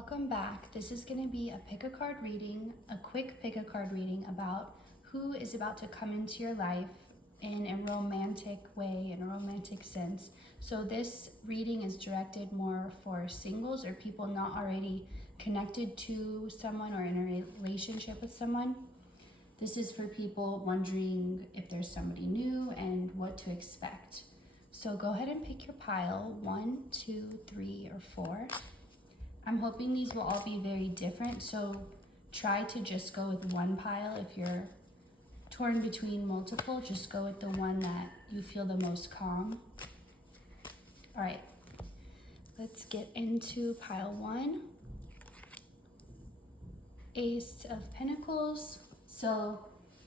Welcome back. This is going to be a pick-a-card reading, a quick pick-a-card reading about who is about to come into your life in a romantic way, in a romantic sense. So this reading is directed more for singles or people not already connected to someone or in a relationship with someone. This is for people wondering if there's somebody new and what to expect. So go ahead and pick your pile, 1, 2, 3, or 4. I'm hoping these will all be very different, so try to just go with one pile. If you're torn between multiple, just go with the one that you feel the most calm. All right, let's get into pile 1. Ace of Pentacles. So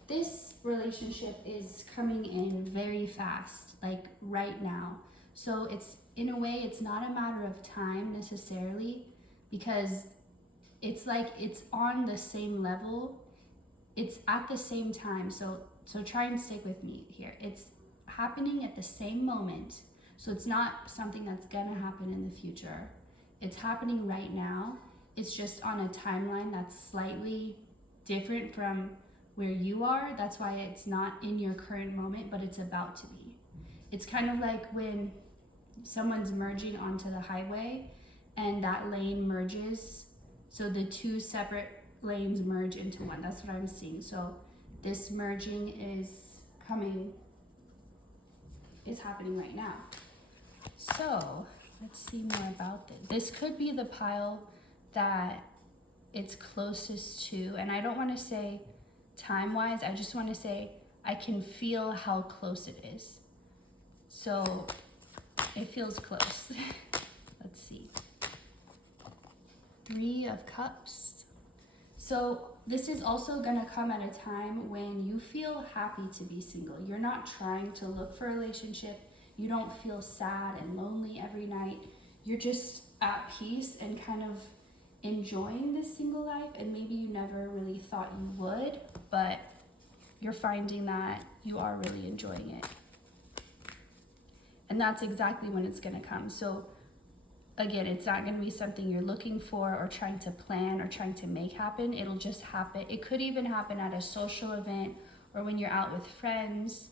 this relationship is coming in very fast, like right now. So it's, in a way, it's not a matter of time necessarily, because it's like it's on the same level, it's at the same time. So try and stick with me here. It's happening at the same moment. So it's not something that's gonna happen in the future. It's happening right now. It's just on a timeline that's slightly different from where you are. That's why it's not in your current moment, but it's about to be. It's kind of like when someone's merging onto the highway and that lane merges, so the two separate lanes merge into one. That's what I'm seeing. So this merging is happening right now. So let's see more about this. This could be the pile that it's closest to, and I don't want to say time-wise, I just want to say I can feel how close it is. So it feels close. Let's see. 3 of Cups. So this is also going to come at a time when you feel happy to be single. You're not trying to look for a relationship. You don't feel sad and lonely every night. You're just at peace and kind of enjoying this single life, and maybe you never really thought you would, but you're finding that you are really enjoying it. And that's exactly when it's going to come. So again, it's not going to be something you're looking for or trying to plan or trying to make happen. It'll just happen. It could even happen at a social event or when you're out with friends.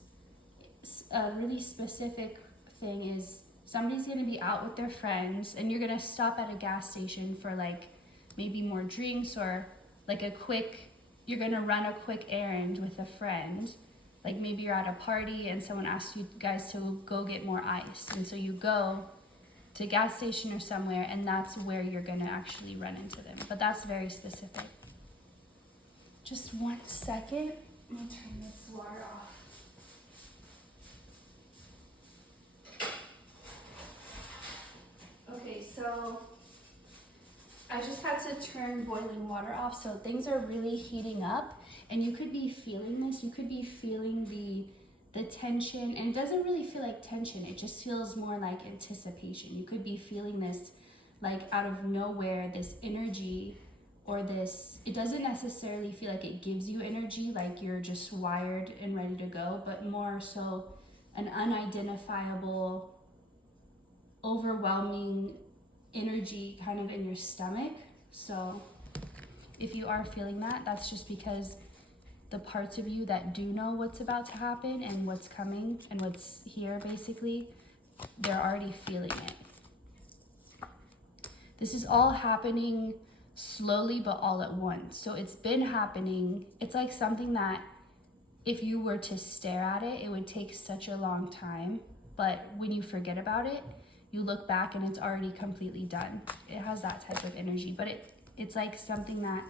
A really specific thing is somebody's going to be out with their friends and you're going to stop at a gas station for like maybe more drinks, or like you're going to run a quick errand with a friend. Like maybe you're at a party and someone asks you guys to go get more ice, and so you go to a gas station or somewhere, and that's where you're going to actually run into them. But that's very specific. Just 1 second. I'm going to turn this water off. Okay, so I just had to turn boiling water off, so things are really heating up, and you could be feeling this. You could be feeling the tension, and it doesn't really feel like tension. It just feels more like anticipation. You could be feeling this like out of nowhere, this energy, or this, it doesn't necessarily feel like it gives you energy, like you're just wired and ready to go, but more so an unidentifiable, overwhelming energy kind of in your stomach. So if you are feeling that, that's just because the parts of you that do know what's about to happen and what's coming and what's here, basically, they're already feeling it. This is all happening slowly but all at once. So it's been happening. It's like something that if you were to stare at it, it would take such a long time. But when you forget about it, you look back and it's already completely done. It has that type of energy, but it's like something that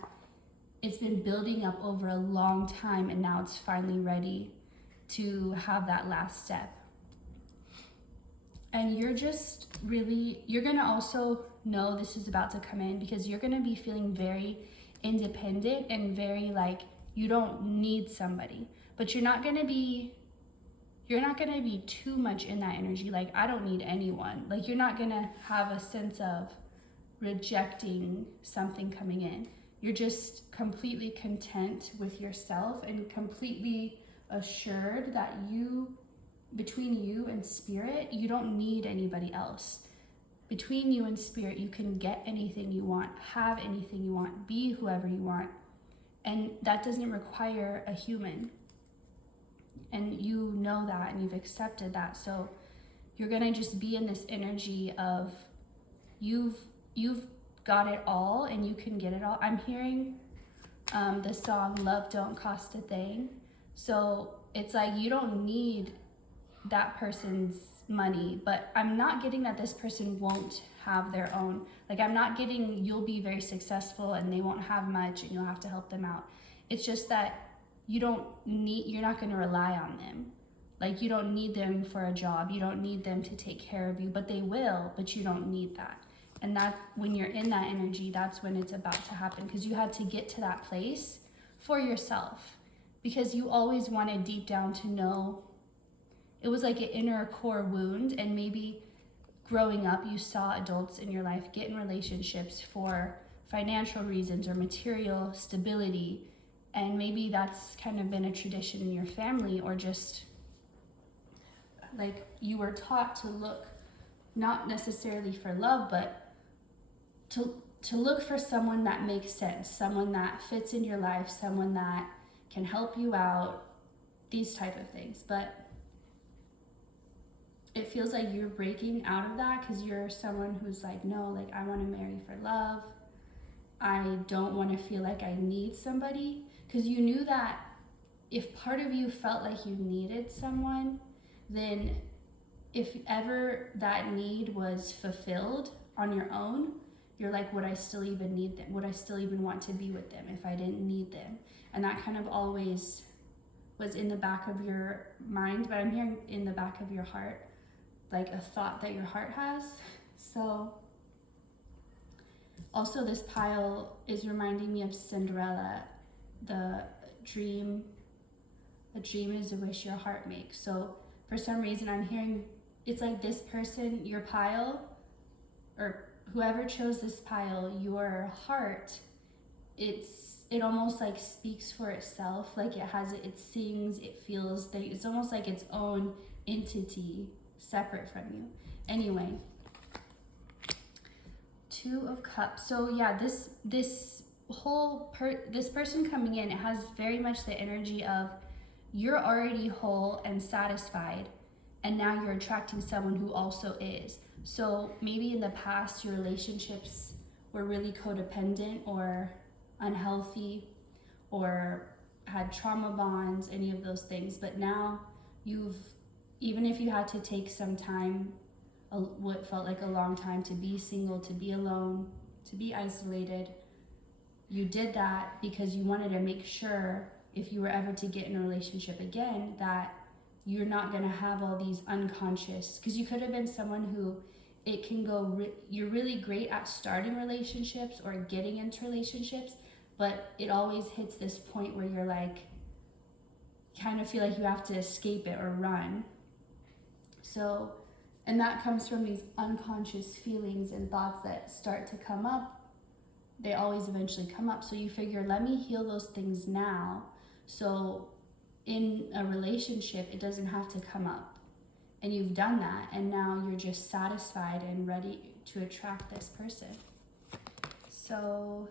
it's been building up over a long time, and now it's finally ready to have that last step. And you're gonna also know this is about to come in because you're gonna be feeling very independent and very like you don't need somebody, but you're not gonna be too much in that energy. Like, I don't need anyone. Like, you're not gonna have a sense of rejecting something coming in. You're just completely content with yourself and completely assured that between you and spirit, you don't need anybody else. between you and spirit, you can get anything you want, have anything you want, be whoever you want. And that doesn't require a human. And you know that, and you've accepted that. So you're gonna just be in this energy of you've got it all and you can get it all. I'm hearing the song Love Don't Cost a Thing. So it's like you don't need that person's money, but I'm not getting that this person won't have their own. Like, I'm not getting you'll be very successful and they won't have much and you'll have to help them out. It's just that you're not going to rely on them. Like, you don't need them for a job. You don't need them to take care of you, but they will, but you don't need that. And that when you're in that energy, that's when it's about to happen, because you had to get to that place for yourself, because you always wanted deep down to know. It was like an inner core wound, and maybe growing up you saw adults in your life get in relationships for financial reasons or material stability, and maybe that's kind of been a tradition in your family, or just like you were taught to look not necessarily for love, but to look for someone that makes sense, someone that fits in your life, someone that can help you out, these type of things. But it feels like you're breaking out of that, because you're someone who's like, no, like, I want to marry for love. I don't want to feel like I need somebody, because you knew that if part of you felt like you needed someone, then if ever that need was fulfilled on your own, you're like, would I still even need them? Would I still even want to be with them if I didn't need them? And that kind of always was in the back of your mind, but I'm hearing in the back of your heart, like a thought that your heart has. So also this pile is reminding me of Cinderella. The dream is a wish your heart makes. So for some reason I'm hearing it's like this person, your pile, or whoever chose this pile, your heart, it almost like speaks for itself. Like it sings, it feels, it's almost like its own entity separate from you. Anyway, Two of Cups. So yeah, this person coming in, it has very much the energy of you're already whole and satisfied, and now you're attracting someone who also is. So maybe in the past your relationships were really codependent or unhealthy or had trauma bonds, any of those things, but now even if you had to take some time, what felt like a long time, to be single, to be alone, to be isolated, you did that because you wanted to make sure if you were ever to get in a relationship again that you're not going to have all these unconscious, because you could have been someone who it can go, you're really great at starting relationships or getting into relationships, but it always hits this point where you're like, kind of feel like you have to escape it or run. So, and that comes from these unconscious feelings and thoughts that start to come up. They always eventually come up. So you figure, let me heal those things now. So in a relationship, it doesn't have to come up. And you've done that, and now you're just satisfied and ready to attract this person. So,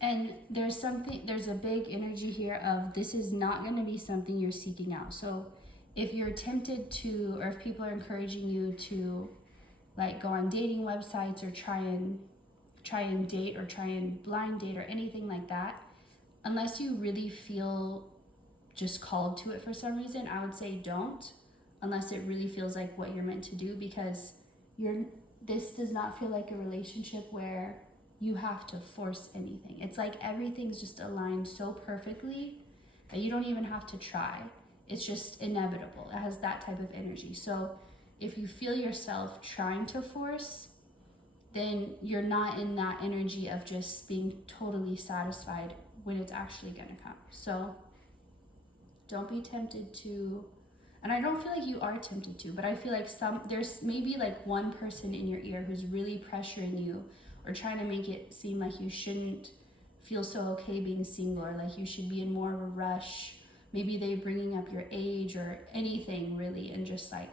and there's a big energy here of this is not going to be something you're seeking out. So if you're tempted to, or if people are encouraging you to like go on dating websites or try and date or try and blind date or anything like that, unless you really feel just called to it for some reason, I would say don't, unless it really feels like what you're meant to do, because this does not feel like a relationship where you have to force anything. It's like everything's just aligned so perfectly that you don't even have to try. It's just inevitable. It has that type of energy. So if you feel yourself trying to force, then you're not in that energy of just being totally satisfied when it's actually gonna come. So don't be tempted to, and I don't feel like you are tempted to, but I feel like there's maybe like one person in your ear who's really pressuring you or trying to make it seem like you shouldn't feel so okay being single, or like you should be in more of a rush. Maybe they're bringing up your age or anything really, and just like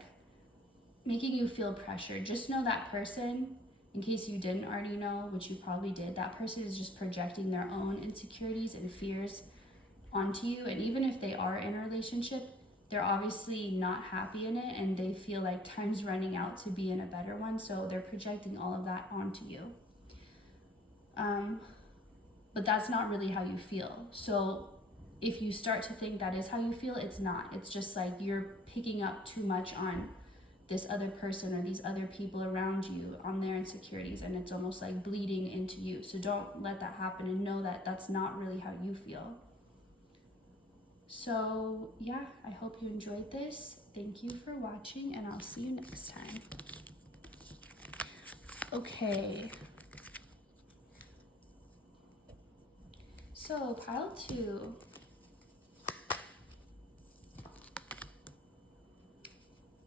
making you feel pressure. Just know that person, in case you didn't already know, which you probably did, that person is just projecting their own insecurities and fears onto you. And even if they are in a relationship, they're obviously not happy in it, and they feel like time's running out to be in a better one, so they're projecting all of that onto you. But that's not really how you feel. So if you start to think that is how you feel, it's not. It's just like you're picking up too much on this other person or these other people around you, on their insecurities, and it's almost like bleeding into you. So don't let that happen, and know that that's not really how you feel. So yeah, I hope you enjoyed this. Thank you for watching, and I'll see you next time. Okay. So pile 2.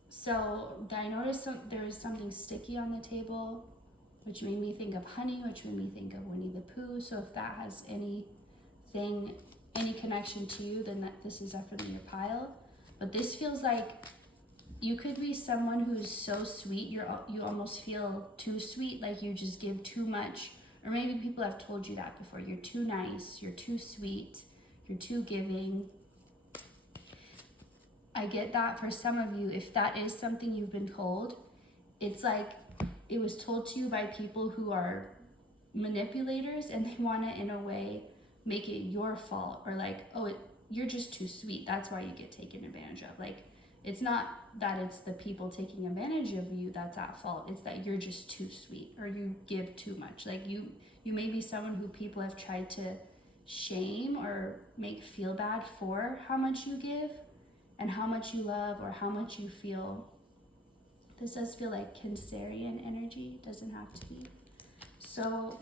So I noticed there was something sticky on the table, which made me think of honey, which made me think of Winnie the Pooh. So if that has any connection to you, then this is definitely your pile. But this feels like you could be someone who's so sweet, you almost feel too sweet, like you just give too much. Or maybe people have told you that before. You're too nice, you're too sweet, you're too giving. I get that for some of you. If that is something you've been told, it's like it was told to you by people who are manipulators, and they want to, in a way, make it your fault, or like, oh, you're just too sweet, that's why you get taken advantage of. Like, it's not that it's the people taking advantage of you that's at fault, it's that you're just too sweet, or you give too much. Like you may be someone who people have tried to shame or make feel bad for how much you give and how much you love or how much you feel. This does feel like Cancerian energy, doesn't have to be. So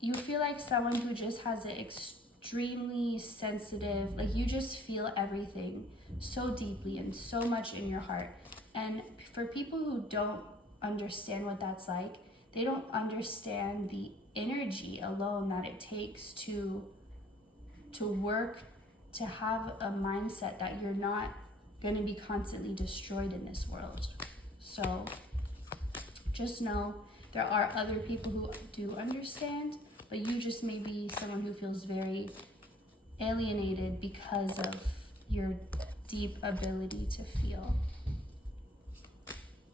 you feel like someone who just has an extremely sensitive, like you just feel everything so deeply and so much in your heart. And for people who don't understand what that's like, they don't understand the energy alone that it takes to work, to have a mindset that you're not going to be constantly destroyed in this world. So just know there are other people who do understand, but you just may be someone who feels very alienated because of your deep ability to feel.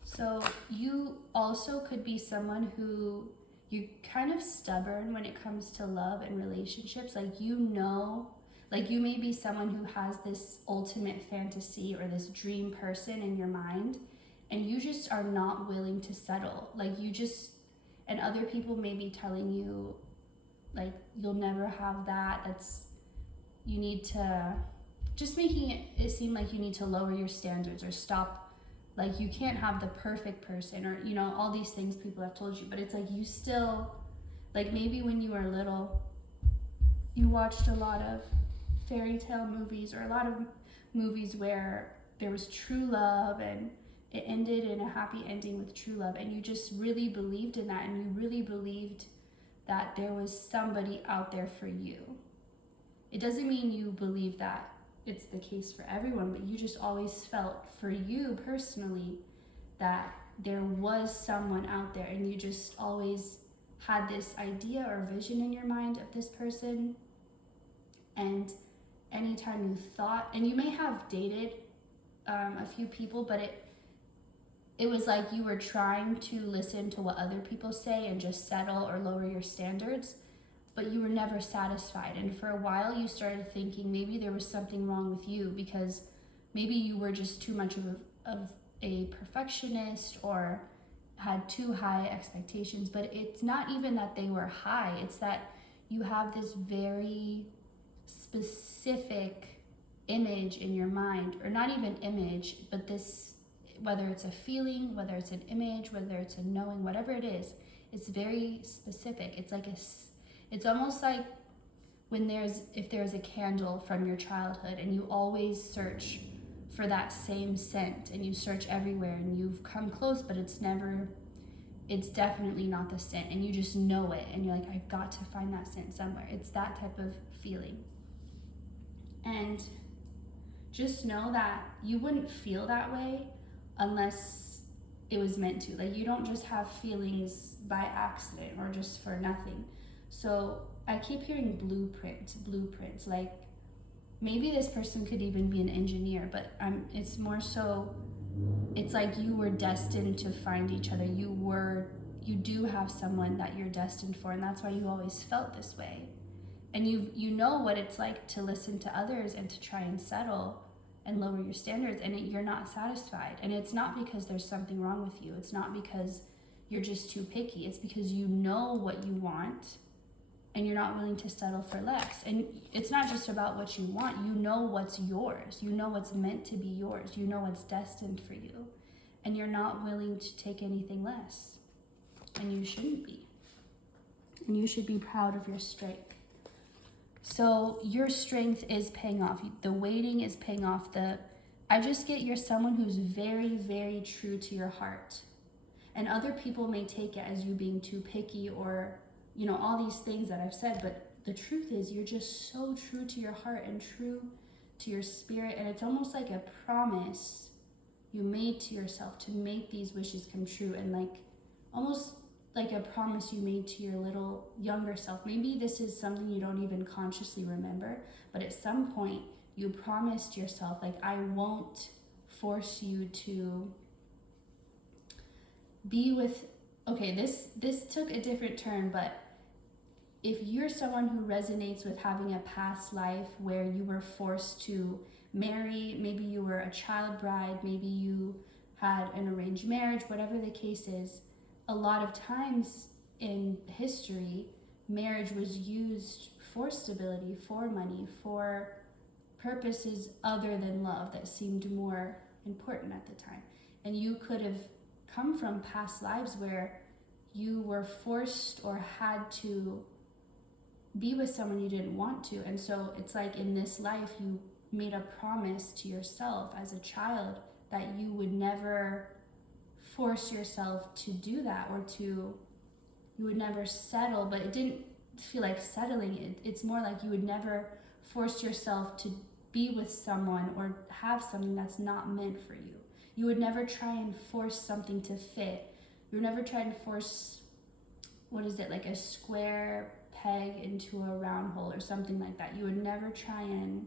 So you also could be someone who you're kind of stubborn when it comes to love and relationships. Like, you know, like you may be someone who has this ultimate fantasy or this dream person in your mind, and you just are not willing to settle. Like you just, and other people may be telling you, like, you'll never have that. That's, you need to, just making it seem like you need to lower your standards or stop. Like, you can't have the perfect person, or, you know, all these things people have told you. But it's like you still, like, maybe when you were little, you watched a lot of fairy tale movies, or a lot of movies where there was true love and it ended in a happy ending with true love, and you just really believed in that, and you really believed that there was somebody out there for you. It doesn't mean you believe that it's the case for everyone, but you just always felt for you personally that there was someone out there, and you just always had this idea or vision in your mind of this person. And anytime you thought, and you may have dated a few people, but it was like you were trying to listen to what other people say and just settle or lower your standards, but you were never satisfied. And for a while you started thinking maybe there was something wrong with you, because maybe you were just too much of a perfectionist or had too high expectations. But it's not even that they were high, it's that you have this very specific image in your mind, or not even image, but this, whether it's a feeling, whether it's an image, whether it's a knowing, whatever it is, it's very specific. It's like it's almost like if there's a candle from your childhood, and you always search for that same scent, and you search everywhere, and you've come close, but it's definitely not the scent, and you just know it, and you're like, I've got to find that scent somewhere. It's that type of feeling. And just know that you wouldn't feel that way unless it was meant to. Like, you don't just have feelings by accident or just for nothing. So I keep hearing blueprints. Like, maybe this person could even be an engineer, but it's more so, it's like you were destined to find each other. You do have someone that you're destined for, and that's why you always felt this way. And you know what it's like to listen to others and to try and settle and lower your standards, and you're not satisfied. And it's not because there's something wrong with you. It's not because you're just too picky. It's because you know what you want and you're not willing to settle for less. And it's not just about what you want. You know what's yours. You know what's meant to be yours. You know what's destined for you. And you're not willing to take anything less. And you shouldn't be. And you should be proud of your strength. So your strength is paying off. The waiting is paying off. I just get you're someone who's very, very true to your heart. And other people may take it as you being too picky or, you know, all these things that I've said. But the truth is you're just so true to your heart and true to your spirit. And it's almost like a promise you made to yourself to make these wishes come true. And like almost like a promise you made to your little younger self. Maybe this is something you don't even consciously remember, but at some point you promised yourself, like, I won't force you to be with, okay, this took a different turn, but if you're someone who resonates with having a past life where you were forced to marry, maybe you were a child bride, maybe you had an arranged marriage, whatever the case is, a lot of times in history, marriage was used for stability, for money, for purposes other than love that seemed more important at the time. And you could have come from past lives where you were forced or had to be with someone you didn't want to. And so it's like in this life, you made a promise to yourself as a child that you would never force yourself to do that, or you would never settle. But it didn't feel like settling. It's more like you would never force yourself to be with someone or have something that's not meant for you. You would never try and force something to fit. You would never try and force, what is it, like a square peg into a round hole or something like that. You would never try and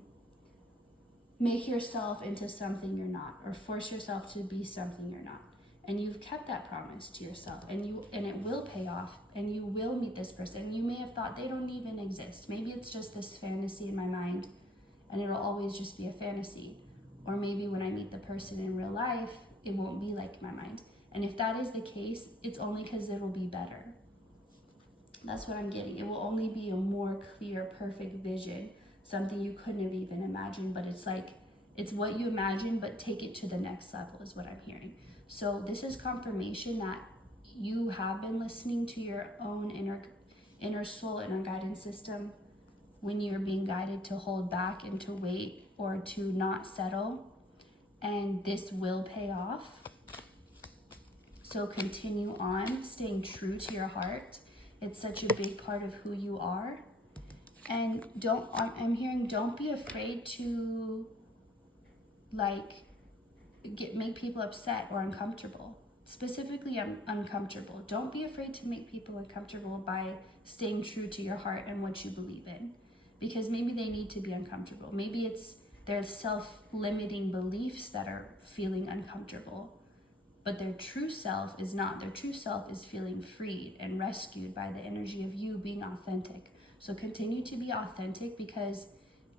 make yourself into something you're not, or force yourself to be something you're not. And you've kept that promise to yourself, and it will pay off, and you will meet this person. You may have thought they don't even exist. Maybe it's just this fantasy in my mind, and it'll always just be a fantasy. Or maybe when I meet the person in real life, it won't be like my mind. And if that is the case, it's only because it'll be better. That's what I'm getting. It will only be a more clear, perfect vision, something you couldn't have even imagined. But it's like, it's what you imagine, but take it to the next level is what I'm hearing. So this is confirmation that you have been listening to your own inner soul, inner guidance system, when you're being guided to hold back and to wait or to not settle. And this will pay off. So continue on staying true to your heart. It's such a big part of who you are. And I'm hearing, don't be afraid to make people upset or uncomfortable. Specifically, uncomfortable. Don't be afraid to make people uncomfortable by staying true to your heart and what you believe in. Because maybe they need to be uncomfortable. Maybe it's their self-limiting beliefs that are feeling uncomfortable. But their true self is not. Their true self is feeling freed and rescued by the energy of you being authentic. So continue to be authentic, because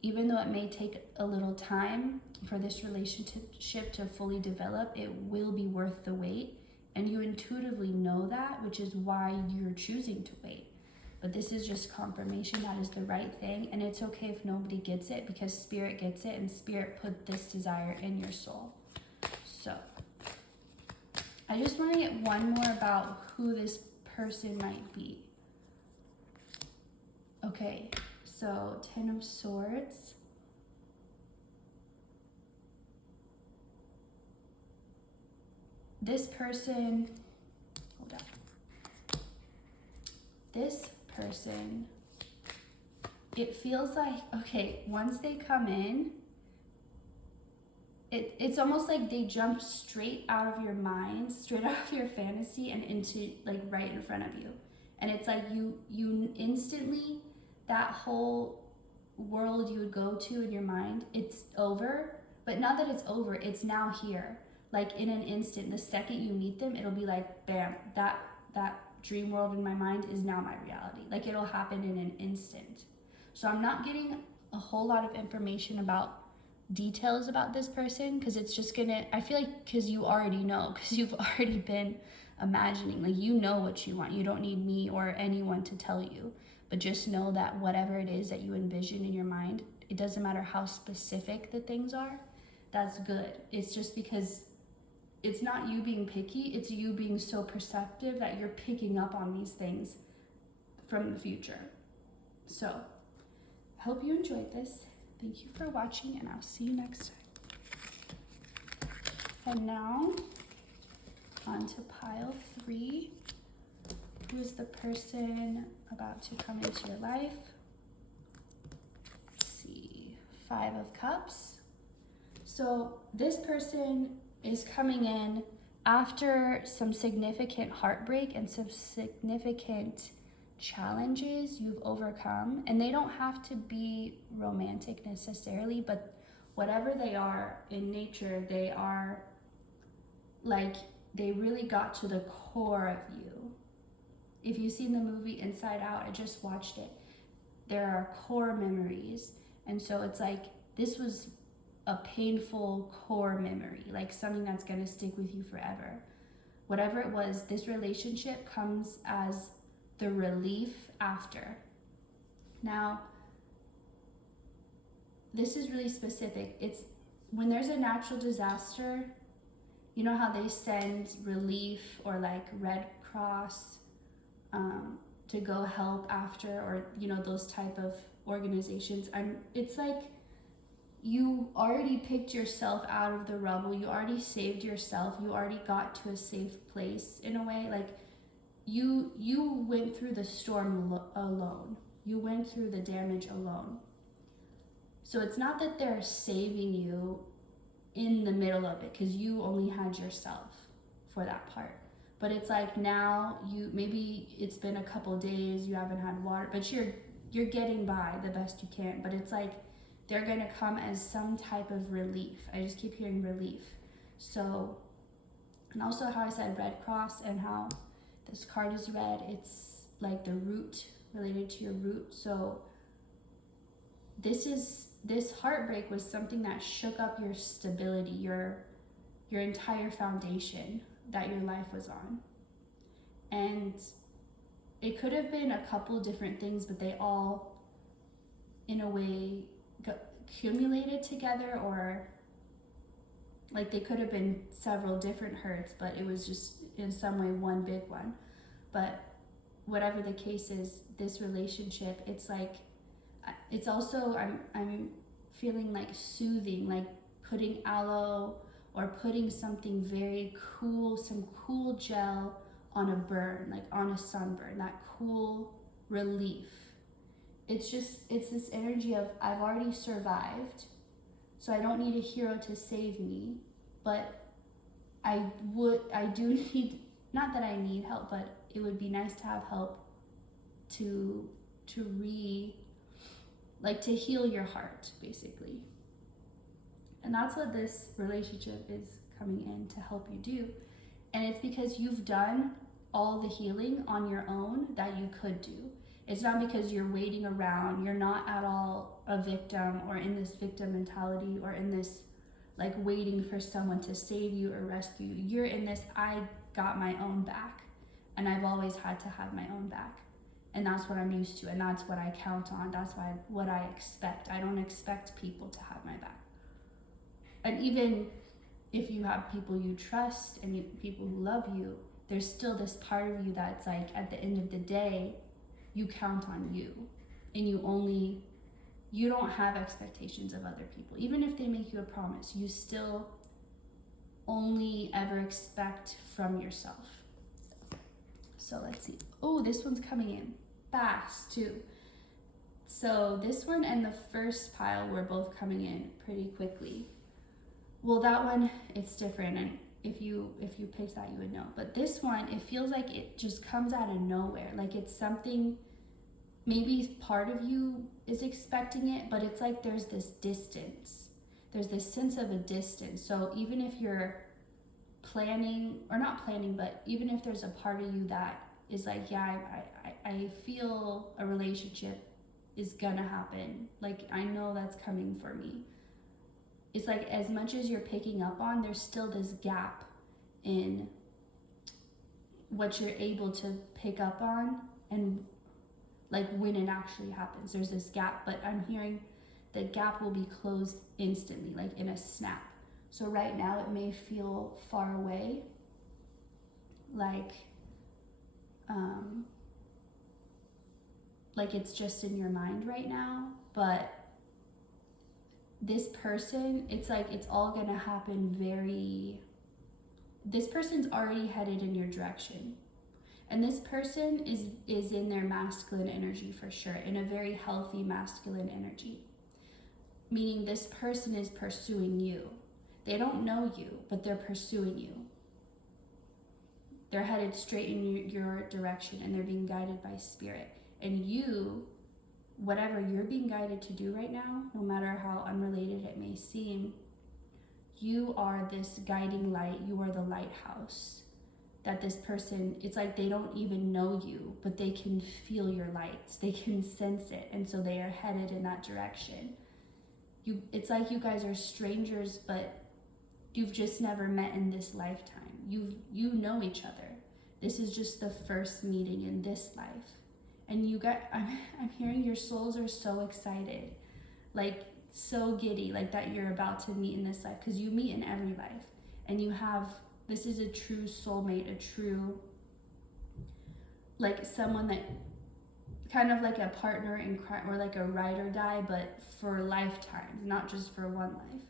even though it may take a little time for this relationship to fully develop, it will be worth the wait. And you intuitively know that, which is why you're choosing to wait. But this is just confirmation that is the right thing. And it's okay if nobody gets it, because Spirit gets it, and Spirit put this desire in your soul. So I just want to get one more about who this person might be. Okay, so 10 of Swords. This person, hold on. This person, it feels like, okay, once they come in, it's almost like they jump straight out of your mind, straight out of your fantasy and into like right in front of you. And it's like you instantly, that whole world you would go to in your mind, it's over. But not that it's over, it's now here. Like in an instant, the second you meet them, it'll be like, bam, that dream world in my mind is now my reality. Like it'll happen in an instant. So I'm not getting a whole lot of information about details about this person, because it's just gonna, I feel like, because you already know, because you've already been imagining, like you know what you want. You don't need me or anyone to tell you, but just know that whatever it is that you envision in your mind, it doesn't matter how specific the things are, that's good. It's just because it's not you being picky, it's you being so perceptive that you're picking up on these things from the future. So I hope you enjoyed this. Thank you for watching, and I'll see you next time. And now on to pile 3. Who is the person about to come into your life? Let's see, 5 of Cups. So this person is coming in after some significant heartbreak and some significant challenges you've overcome. And they don't have to be romantic necessarily, but whatever they are in nature, they are like, they really got to the core of you. If you've seen the movie Inside Out, I just watched it, there are core memories. And so it's like, this was a painful core memory, like something that's going to stick with you forever. Whatever it was, this relationship comes as the relief after. Now, this is really specific. It's when there's a natural disaster, you know how they send relief or like Red Cross to go help after, or you know, those type of organizations. It's like you already picked yourself out of the rubble, you already saved yourself, you already got to a safe place in a way. Like you went through the storm alone, you went through the damage alone. So it's not that they're saving you in the middle of it, because you only had yourself for that part. But it's like now you, maybe it's been a couple days, you haven't had water, but you're getting by the best you can. But it's like they're gonna come as some type of relief. I just keep hearing relief. So, and also how I said Red Cross, and how this card is red, it's like the root, related to your root. So this heartbreak was something that shook up your stability, your entire foundation that your life was on. And it could have been a couple different things, but they all in a way accumulated together, or like they could have been several different hurts, but it was just in some way one big one. But whatever the case is, this relationship, it's like, it's also, I'm feeling like soothing, like putting aloe or putting something very cool, some cool gel on a burn, like on a sunburn, that cool relief. It's this energy of, I've already survived, so I don't need a hero to save me, but I do need, not that I need help, but it would be nice to have help to heal your heart, basically. And that's what this relationship is coming in to help you do. And it's because you've done all the healing on your own that you could do. It's not because you're waiting around, you're not at all a victim or in this victim mentality or in this like waiting for someone to save you or rescue you. You're in this, I got my own back, and I've always had to have my own back. And that's what I'm used to, and that's what I count on. That's what I expect. I don't expect people to have my back. And even if you have people you trust and people who love you, there's still this part of you that's like, at the end of the day, you count on you, and you don't have expectations of other people. Even if they make you a promise, you still only ever expect from yourself. So let's see. Oh, this one's coming in fast too. So this one and the first pile were both coming in pretty quickly. Well, that one, it's different, and if you picked that, you would know. But this one, it feels like it just comes out of nowhere. Like it's something, maybe part of you is expecting it, but it's like there's this distance. There's this sense of a distance. So even if you're planning, or not planning, but even if there's a part of you that is like, yeah, I feel a relationship is gonna happen. Like, I know that's coming for me. It's like, as much as you're picking up on, there's still this gap in what you're able to pick up on and like when it actually happens. There's this gap, but I'm hearing the gap will be closed instantly, like in a snap. So right now it may feel far away, like it's just in your mind right now, but this person, it's like it's all gonna happen this person's already headed in your direction. And this person is in their masculine energy for sure, in a very healthy masculine energy. Meaning this person is pursuing you. They don't know you, but they're pursuing you. They're headed straight in your direction, and they're being guided by spirit. And you, whatever you're being guided to do right now, no matter how unrelated it may seem, you are this guiding light. You are the lighthouse that this person, it's like they don't even know you, but they can feel your lights. They can sense it. And so they are headed in that direction. It's like you guys are strangers, but you've just never met in this lifetime. You know each other. This is just the first meeting in this life. And you guys, I'm hearing your souls are so excited, like so giddy, like that you're about to meet in this life, because you meet in every life. And this is a true soulmate, a true, like someone that kind of like a partner in crime, or like a ride or die, but for lifetimes, not just for one life.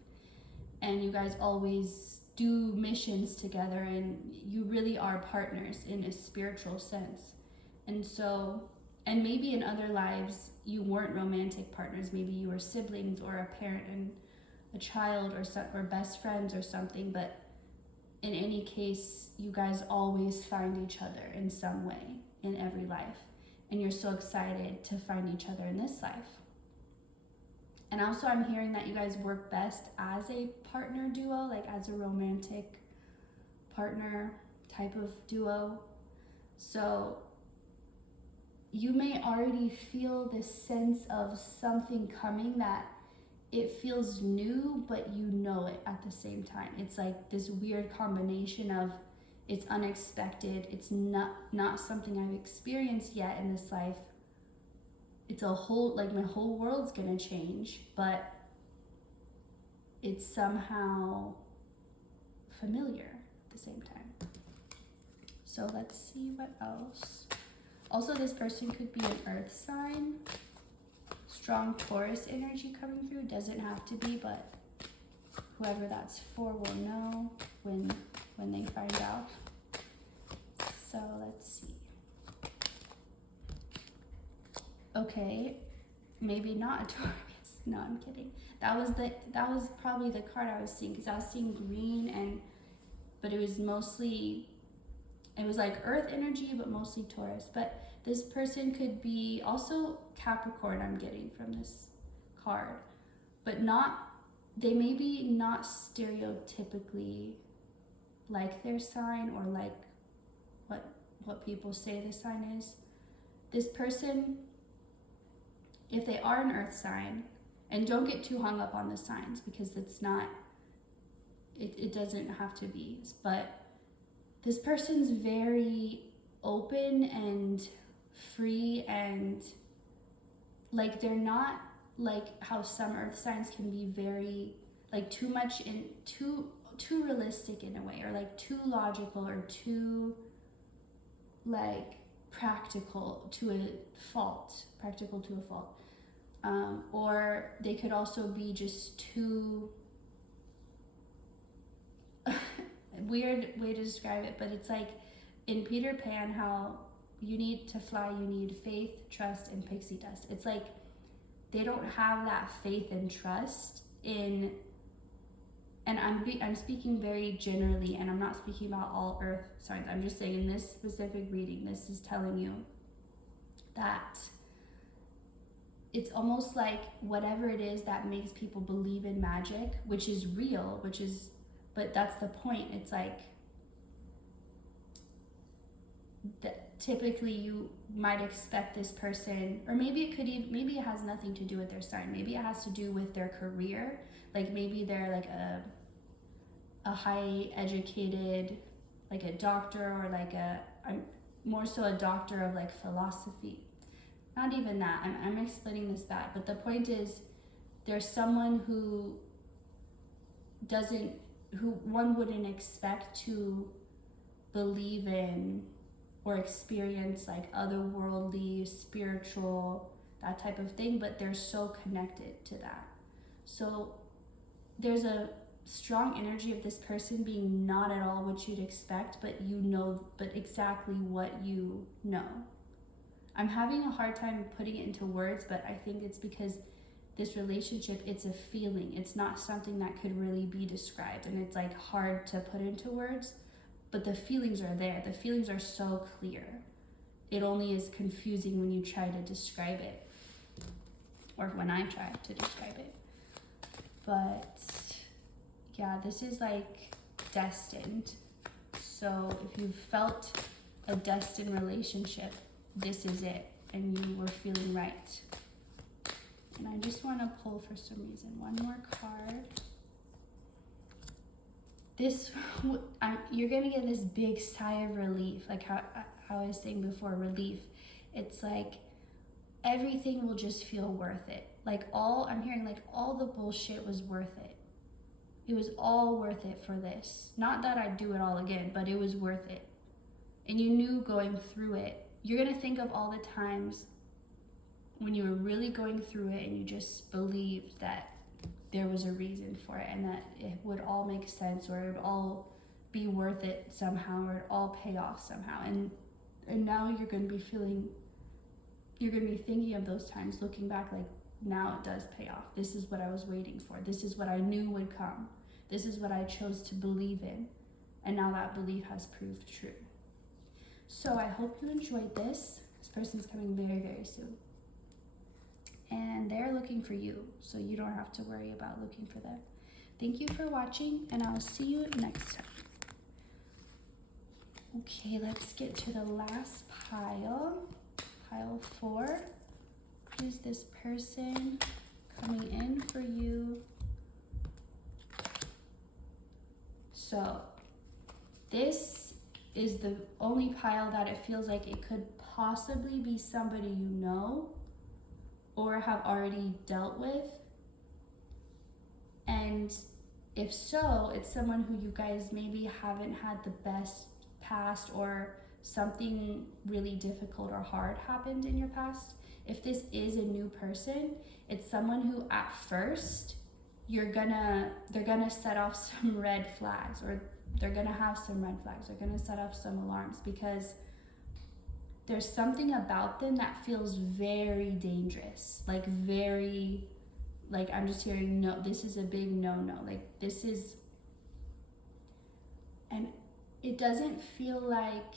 And you guys always do missions together, and you really are partners in a spiritual sense. And so, and maybe in other lives you weren't romantic partners. Maybe you were siblings, or a parent and a child, or best friends or something. But in any case, you guys always find each other in some way in every life. And you're so excited to find each other in this life. And also I'm hearing that you guys work best as a partner duo, like as a romantic partner type of duo. So you may already feel this sense of something coming, that it feels new, but you know it at the same time. It's like this weird combination of, it's unexpected, it's not something I've experienced yet in this life. It's a whole, like my whole world's gonna change, but it's somehow familiar at the same time. So let's see what else. Also, this person could be an earth sign. Strong Taurus energy coming through. Doesn't have to be, but whoever that's for will know when they find out. So let's see. Okay, maybe not a Taurus. No, I'm kidding. That was probably the card I was seeing, because I was seeing green, but it was like earth energy, but mostly Taurus. But this person could be also Capricorn, I'm getting from this card, but they may be not stereotypically like their sign, or like what people say the sign is. This person, if they are an earth sign, and don't get too hung up on the signs, because it doesn't have to be, but this person's very open and free, and like they're not like how some earth signs can be very like too realistic in a way, or like too logical, or too like practical to a fault. Or they could also be just too weird way to describe it, but it's like in Peter Pan, how you need to fly, you need faith, trust, and pixie dust. It's like they don't have that faith and trust in and I'm speaking very generally, and I'm not speaking about all earth signs. I'm just saying in this specific reading, this is telling you that it's almost like whatever it is that makes people believe in magic, which is real, but that's the point. It's like typically you might expect this person, or maybe it has nothing to do with their sign. Maybe it has to do with their career. Like maybe they're like a high educated, like a doctor, or like I'm more so a doctor of like philosophy. Not even that. I'm explaining this bad, but the point is there's someone who one wouldn't expect to believe in or experience like otherworldly, spiritual, that type of thing, but they're so connected to that. So there's a strong energy of this person being not at all what you'd expect, but exactly what you know. I'm having a hard time putting it into words, but I think it's because this relationship, it's a feeling. It's not something that could really be described, and it's like hard to put into words, but the feelings are there. The feelings are so clear. It only is confusing when you try to describe it, or when I try to describe it. But yeah, this is like destined. So if you've felt a destined relationship, this is it, and you were feeling right. And I just want to pull for some reason one more card. You're gonna get this big sigh of relief, like how I was saying before, relief. It's like everything will just feel worth it. I'm hearing like all the bullshit was worth it. It was all worth it for this. Not that I'd do it all again, but it was worth it. And you knew going through it, you're gonna think of all the times when you were really going through it and you just believed that there was a reason for it and that it would all make sense, or it would all be worth it somehow, or it all pay off somehow. And now you're gonna be thinking of those times, looking back like, now it does pay off. This is what I was waiting for. This is what I knew would come. This is what I chose to believe in. And now that belief has proved true. So I hope you enjoyed this. This person's coming very, very soon. And they're looking for you, so you don't have to worry about looking for them. Thank you for watching, and I'll see you next time. Okay, let's get to the last pile. Pile 4. Who's this person coming in for you? So this is the only pile that it feels like it could possibly be somebody you know or have already dealt with. And if so, it's someone who you guys maybe haven't had the best past, or something really difficult or hard happened in your past. If this is a new person, it's someone who at first they're gonna set off some red flags, or they're gonna have some red flags. They're gonna set off some alarms because there's something about them that feels very dangerous, like I'm just hearing, no, this is a big no-no. Like this is, and it doesn't feel like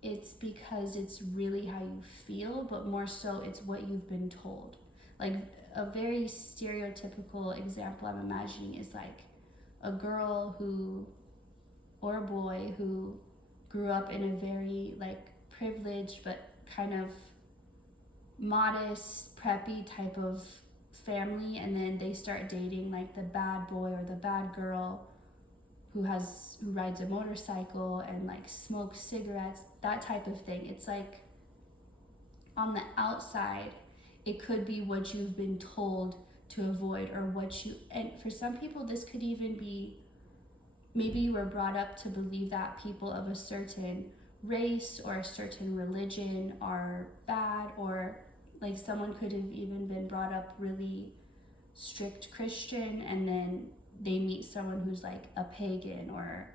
it's because it's really how you feel, but more so it's what you've been told. Like a very stereotypical example I'm imagining is like a girl or a boy who grew up in a very like privileged but kind of modest, preppy type of family, and then they start dating like the bad boy or the bad girl who rides a motorcycle and like smokes cigarettes, that type of thing. It's like on the outside, it could be what you've been told to avoid, or and for some people this could even be, maybe you were brought up to believe that people of a certain race or a certain religion are bad, or like someone could have even been brought up really strict Christian, and then they meet someone who's like a pagan, or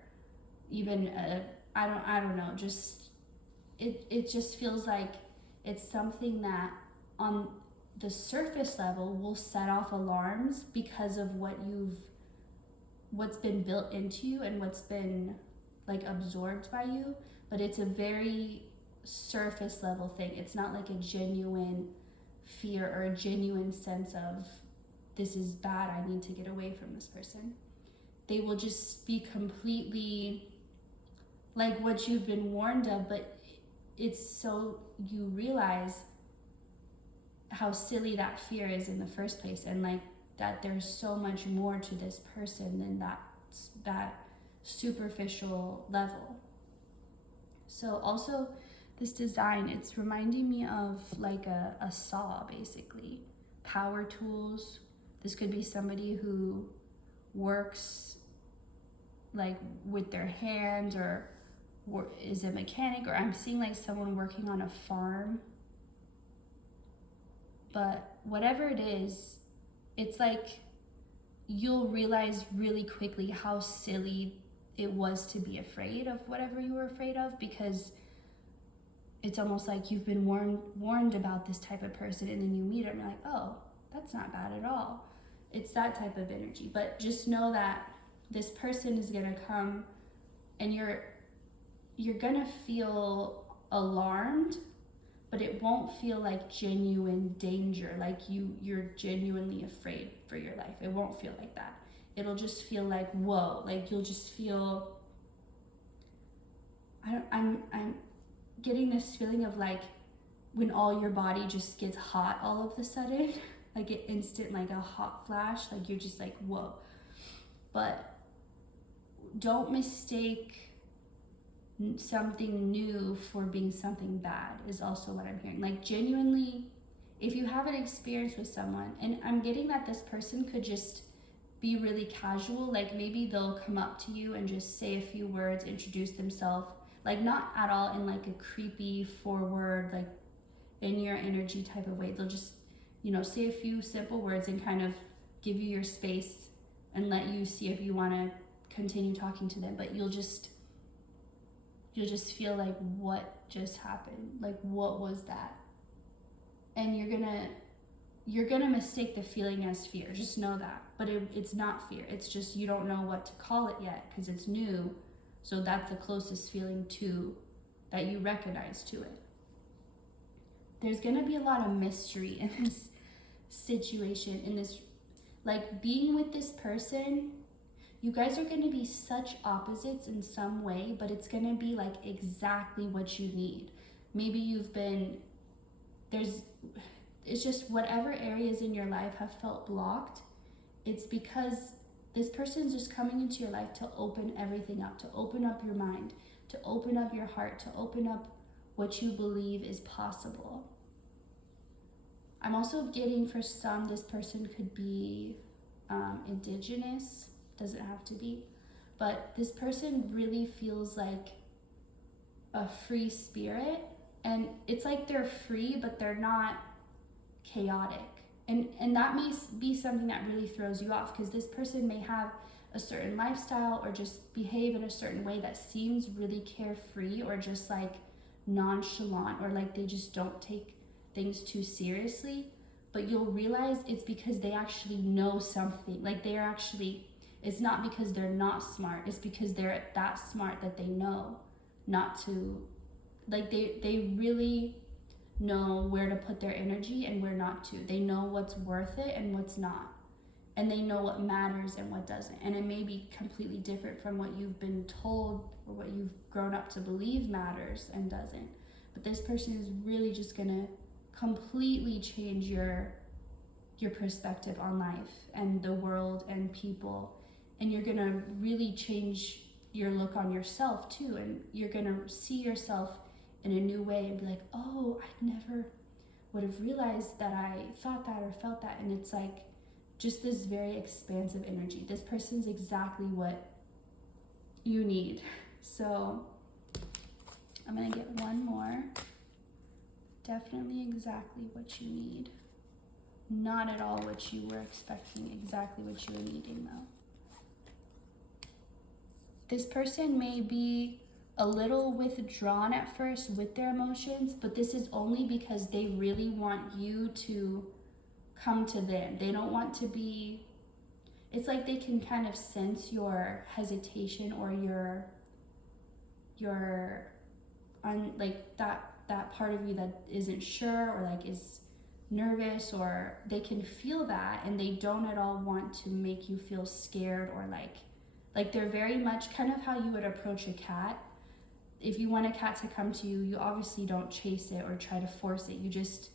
even I don't know, just it just feels like it's something that on the surface level will set off alarms because of what you've what's been built into you and what's been like absorbed by you, but it's a very surface level thing. It's not like a genuine fear or a genuine sense of this is bad, I need to get away from this person. They will just be completely like what you've been warned of, but it's so you realize how silly that fear is in the first place, and like that there's so much more to this person than that superficial level. So also this design, it's reminding me of like a saw, basically. Power tools. This could be somebody who works like with their hands, or is a mechanic, or I'm seeing like someone working on a farm. But whatever it is, it's like you'll realize really quickly how silly it was to be afraid of whatever you were afraid of, because it's almost like you've been warned about this type of person, and then you meet her and you're like, oh, that's not bad at all. It's that type of energy. But just know that this person is gonna come, and you're gonna feel alarmed, but it won't feel like genuine danger, like you're genuinely afraid for your life. It won't feel like that. It'll just feel like, whoa, like you'll just feel, I'm getting this feeling of like when all your body just gets hot all of a sudden, like an instant, like a hot flash, like you're just like, whoa. But don't mistake something new for being something bad is also what I'm hearing. Like genuinely, if you have an experience with someone, and I'm getting that this person could just be really casual, like maybe they'll come up to you and just say a few words, introduce themselves, like not at all in like a creepy forward, like in your energy type of way. They'll just, say a few simple words and kind of give you your space and let you see if you want to continue talking to them. But you'll just feel like, what just happened? Like, what was that? And you're gonna mistake the feeling as fear. Just know that. But it's not fear. It's just you don't know what to call it yet because it's new. So that's the closest feeling to that you recognize to it. There's gonna be a lot of mystery in this situation, in this, like being with this person. You guys are going to be such opposites in some way, but it's going to be like exactly what you need. Maybe it's just whatever areas in your life have felt blocked. It's because this person's just coming into your life to open everything up, to open up your mind, to open up your heart, to open up what you believe is possible. I'm also getting, for some, this person could be indigenous. Doesn't have to be, but this person really feels like a free spirit, and it's like they're free but they're not chaotic, and that may be something that really throws you off, because this person may have a certain lifestyle or just behave in a certain way that seems really carefree or just like nonchalant, or like they just don't take things too seriously. But you'll realize it's because they actually know something. Like they're actually, it's not because they're not smart, it's because they're that smart that they know not to, like they really know where to put their energy and where not to. They know what's worth it and what's not. And they know what matters and what doesn't. And it may be completely different from what you've been told or what you've grown up to believe matters and doesn't. But this person is really just gonna completely change your perspective on life and the world and people. And you're gonna really change your look on yourself too, and you're gonna see yourself in a new way and be like, oh, I never would have realized that I thought that or felt that. And it's like just this very expansive energy. This person's exactly what you need. So I'm gonna get one more. Definitely exactly what you need. Not at all what you were expecting, exactly what you were needing though. This person may be a little withdrawn at first with their emotions, but this is only because they really want you to come to them. They don't want to be, it's like they can kind of sense your hesitation or your like that part of you that isn't sure or like is nervous, or they can feel that, and they don't at all want to make you feel scared or like they're very much kind of how you would approach a cat. If you want a cat to come to you, you obviously don't chase it or try to force it. You just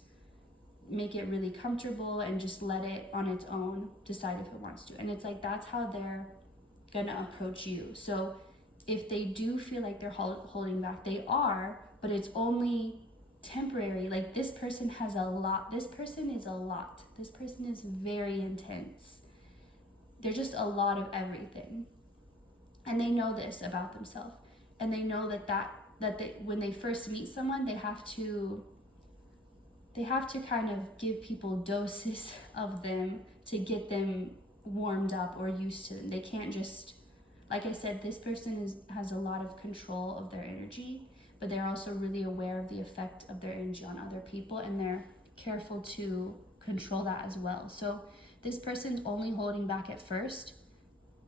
make it really comfortable and just let it on its own decide if it wants to. And it's like that's how they're gonna approach you. So if they do feel like they're holding back, they are, but it's only temporary. Like this person has a lot. This person is a lot. This person is very intense. They're just a lot of everything. And they know this about themselves. And they know that they, when they first meet someone, they have to kind of give people doses of them to get them warmed up or used to them. They can't just, like I said, this person has a lot of control of their energy, but they're also really aware of the effect of their energy on other people, and they're careful to control that as well. So this person's only holding back at first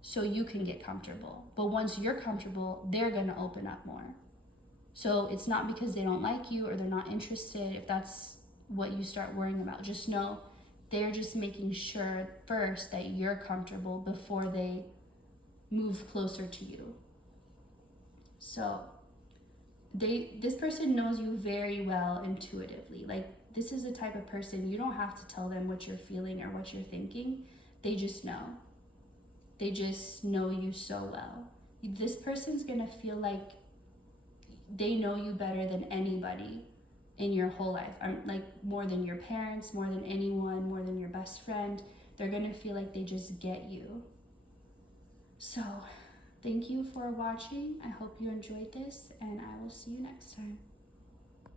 so you can get comfortable. But once you're comfortable, they're gonna open up more. So it's not because they don't like you or they're not interested, if that's what you start worrying about. Just know they're just making sure first that you're comfortable before they move closer to you. So this person knows you very well intuitively. Like this is the type of person, you don't have to tell them what you're feeling or what you're thinking. They just know. They just know you so well. This person's gonna feel like they know you better than anybody in your whole life. Like more than your parents, more than anyone, more than your best friend. They're gonna feel like they just get you. So thank you for watching. I hope you enjoyed this, and I will see you next time.